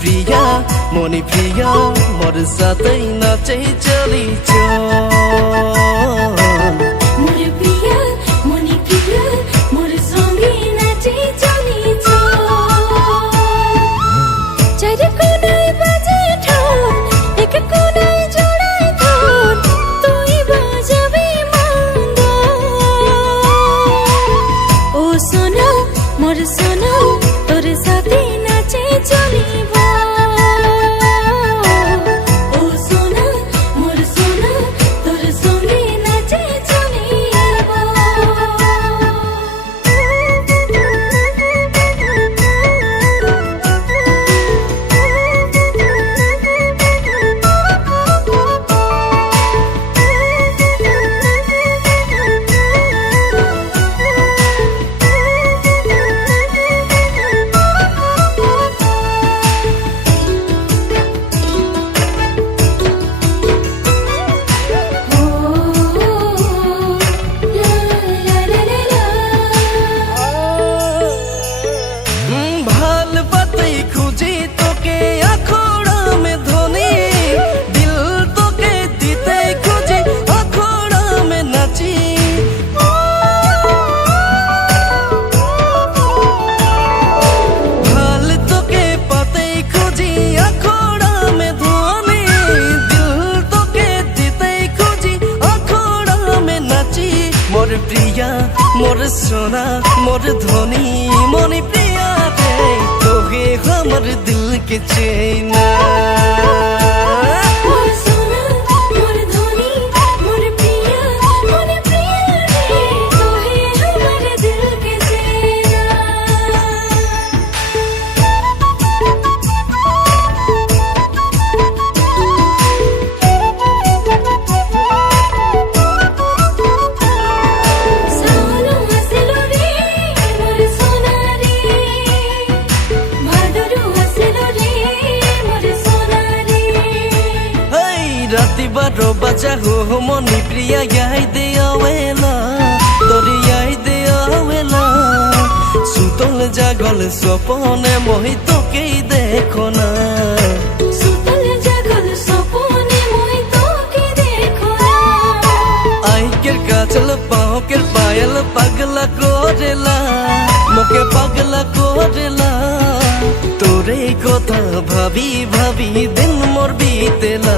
প্রিয়া মোর সাথেই নাচে চলি চল মোর প্রিয়া মোর সঙ্গে নাচে চলি চল চার কোনায় বাজে ঢোল এক কোনায় জোড়ায় ঢোল তুই বাজাবি মাদল ও সোনা মোর সোনা তোর সাথে নাচে চলিব প্রিয়া মোর সোনা মোর ধনী মনি প্রিয়া রে তোহে हमर दिल के चैना राति 12 बजा हो मनी प्रिया याद आवेला तोरी याद आवेला सुतल जागल सपने मोहि तोके देखो ना सुतल जागल सपने मोहि तोके देखो ना आइकेर काचल पाँव केर पायल पगला कोरेला मोके पगला कोरेला तोरे कथा भाभी भाभी दिन मोर बीतेला